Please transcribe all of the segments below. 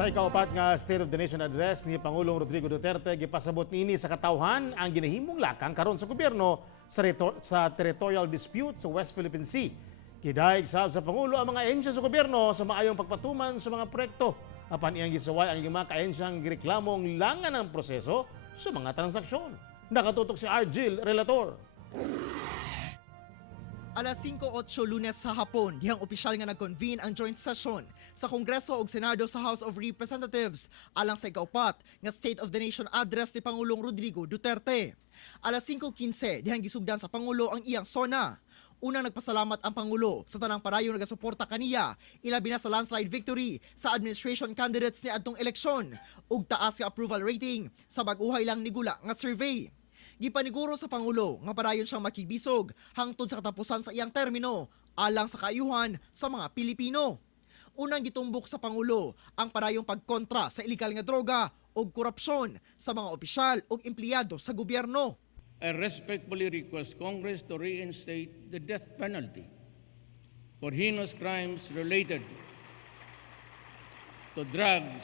Sa ika-apat nga State of the Nation address ni Pangulong Rodrigo Duterte, gipasabot niini sa katawhan ang ginahimong lakang karon sa gobyerno sa territorial dispute sa West Philippine Sea. Gidayeg sa Pangulo ang mga ahensya sa gobyerno sa maayong pagpatuman sa mga proyekto. Apan iyang gisaway ang mga kahensyang gireklamong langan ng proseso sa mga transaksyon. Nakatutok si Argil, relator. Alas 5:08 Lunes sa hapon, dihang opisyal nga nag-convene ang joint session sa Kongreso ug Senado sa House of Representatives alang sa ika-apat nga State of the Nation address ni Pangulong Rodrigo Duterte. Alas 5:15 dihang gisugdan sa Pangulo ang iyang SONA. Unang nagpasalamat ang Pangulo sa tanang parayong nagasuporta kaniya, ilabi na sa landslide victory sa administration candidates ni adtong eleksyon ug taas nga approval rating sa bag-uhay lang nigula nga survey. Gipaniguro sa Pangulo nga padayon siyang makibisog hangtod sa katapusan sa iyang termino alang sa kaayuhan sa mga Pilipino. Unang gitumbok sa Pangulo ang padayong pagkontra sa illegal nga droga o korupsyon sa mga opisyal o empleyado sa gobyerno. I respectfully request Congress to reinstate the death penalty for heinous crimes related to drugs.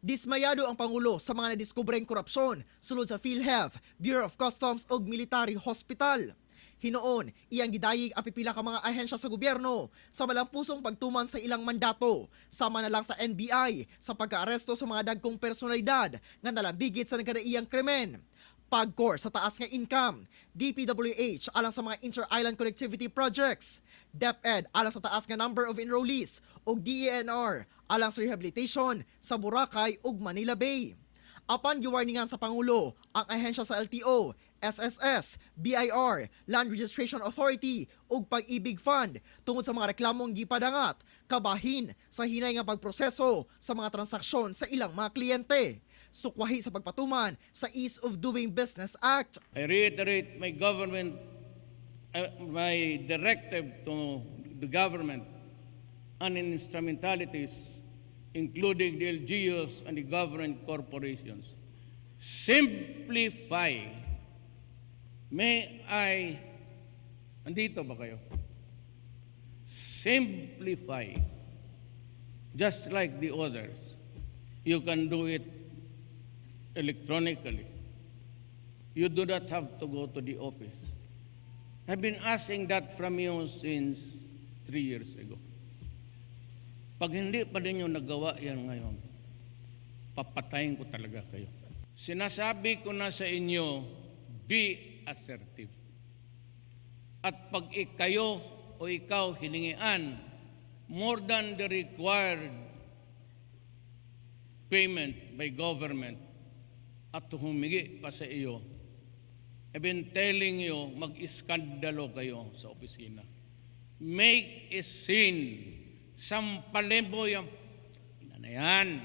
Dismayado ang Pangulo sa mga nadiskubreng korupsyon sulod sa PhilHealth, Bureau of Customs ug Military Hospital. Hinoon, iyang gidayig ang pipila ka mga ahensya sa gobyerno sa malampusong pagtuman sa ilang mandato, sama na lang sa NBI sa pagkaaresto sa mga dagkong personalidad nga nalambigit sa nagkadaiyang krimen. PAGCOR sa taas nga income, DPWH alang sa mga inter-island connectivity projects, DepEd alang sa taas nga number of enrollees ug DENR alang sa rehabilitation sa Boracay ug Manila Bay. Apan giwarningan sa Pangulo ang ahensya sa LTO, SSS, BIR, Land Registration Authority ug Pag-ibig Fund tungod sa mga reklamong gipadangat kabahin sa hinay nga pagproseso sa mga transaksyon sa ilang mga kliyente. Sukwahi sa pagpatuman sa Ease of Doing Business Act. I reiterate my directive to the government on instrumentalities, including the LGUs and the government corporations. Simplify. Andito ba kayo? Simplify. Just like the others. You can do it electronically. You do not have to go to the office. I've been asking that from you since 3 years ago. Pag hindi pa ninyo nagawa yan ngayon, papatayin ko talaga kayo. Sinasabi ko na sa inyo, be assertive. At pag kayo o ikaw hiningian more than the required payment by government at humingi pa sa iyo, I've been telling you, mag-iskandalo kayo sa opisina. Make a scene. Sampalin mo yung na yan.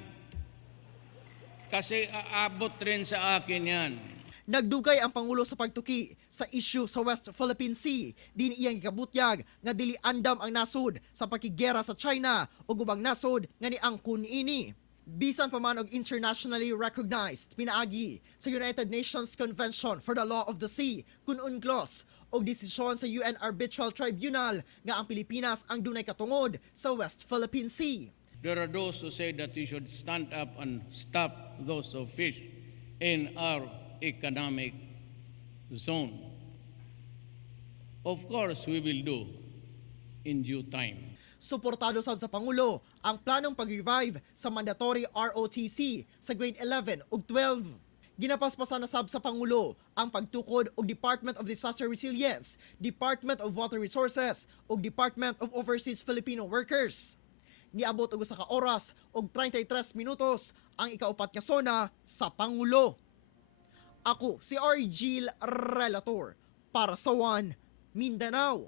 Kasi aabot rin sa akin yan. Nagdugay ang Pangulo sa pagtuki sa issue sa West Philippine Sea. Din iyang gikabutyag nga dili andam ang nasud sa pakigera sa China o ubang nasud nga niangkon niini. Bisan pa man og internationally recognized pinaagi sa United Nations Convention for the Law of the Sea kun UNCLOS og desisyon sa UN Arbitral Tribunal nga ang Pilipinas ang dunay katungod sa West Philippine Sea. There are those who say that we should stand up and stop those who fish in our economic zone. Of course, we will do in due time. Suportado sab sa Pangulo ang planong pag-revive sa mandatory ROTC sa grade 11 ug 12. Ginapaspasan na sab sa Pangulo ang pagtukod og Department of Disaster Resilience, Department of Water Resources ug Department of Overseas Filipino Workers. Niabot og usa ka oras ug 33 minutos ang ika-apat nga SONA sa Pangulo. Ako si Argil, relator para sa One Mindanao.